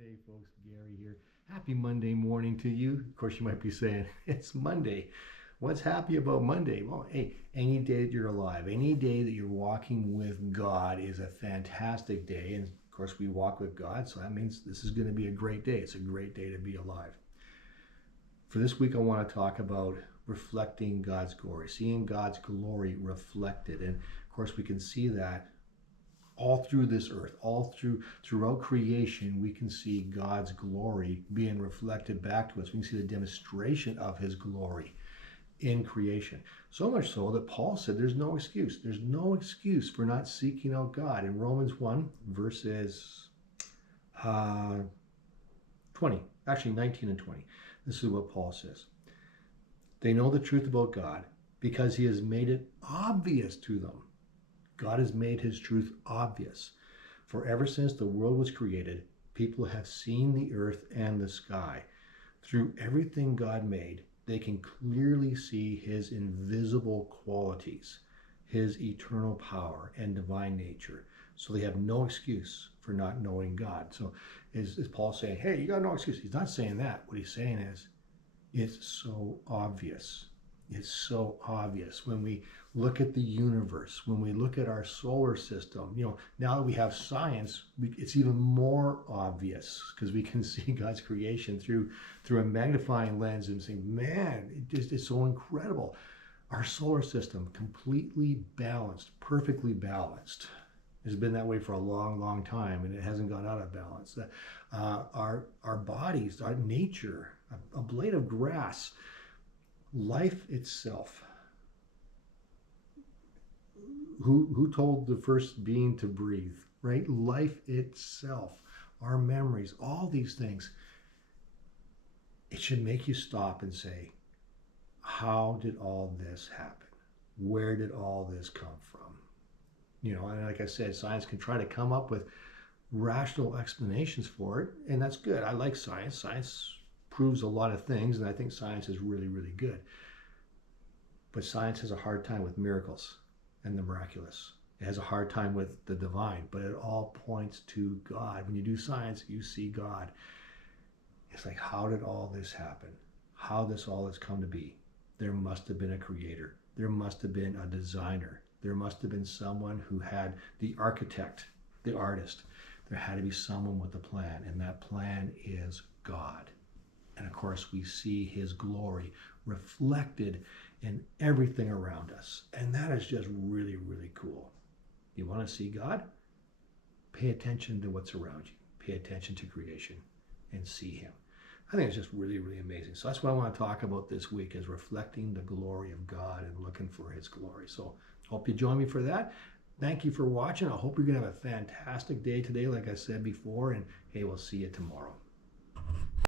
Hey folks, Gary here. Happy Monday morning to you. Of course, you might be saying, it's Monday. What's happy about Monday? Well, hey, any day that you're alive, any day that you're walking with God is a fantastic day. And of course, we walk with God, so that means this is going to be a great day. It's a great day to be alive. For this week, I want to talk about reflecting God's glory, seeing God's glory reflected. And of course, we can see that all through this earth, throughout creation, we can see God's glory being reflected back to us. We can see the demonstration of his glory in creation. So much so that Paul said there's no excuse. There's no excuse for not seeking out God. In Romans 1, verses 20, actually 19 and 20, this is what Paul says. They know the truth about God because he has made it obvious to them. God has made his truth obvious. For ever since the world was created, people have seen the earth and the sky. Through everything God made, they can clearly see his invisible qualities, his eternal power and divine nature. So they have no excuse for not knowing God. So is Paul saying, hey, you got no excuse? He's not saying that. What he's saying is, it's so obvious. It's so obvious when we look at the universe, when we look at our solar system. Now that we have science, it's even more obvious because we can see God's creation through a magnifying lens and say, man, it's so incredible. Our solar system, completely balanced, perfectly balanced. It's been that way for a long, long time, and it hasn't gone out of balance. Our bodies, our nature, a blade of grass, life itself. Who told the first being to breathe, right? Life itself, our memories, all these things. It should make you stop and say, how did all this happen? Where did all this come from? And like I said, science can try to come up with rational explanations for it, and that's good. I like science. Science proves a lot of things, and I think science is really, really good. But science has a hard time with miracles and the miraculous. It has a hard time with the divine, but it all points to God. When you do science, you see God. It's like, how did all this happen? How this all has come to be? There must have been a creator. There must have been a designer. There must have been someone who had the architect, the artist. There had to be someone with a plan, and that plan is God. And of course, we see his glory reflected in everything around us. And that is just really, really cool. You want to see God? Pay attention to what's around you. Pay attention to creation and see him. I think it's just really, really amazing. So that's what I want to talk about this week, is reflecting the glory of God and looking for his glory. So hope you join me for that. Thank you for watching. I hope you're going to have a fantastic day today, like I said before. And hey, we'll see you tomorrow.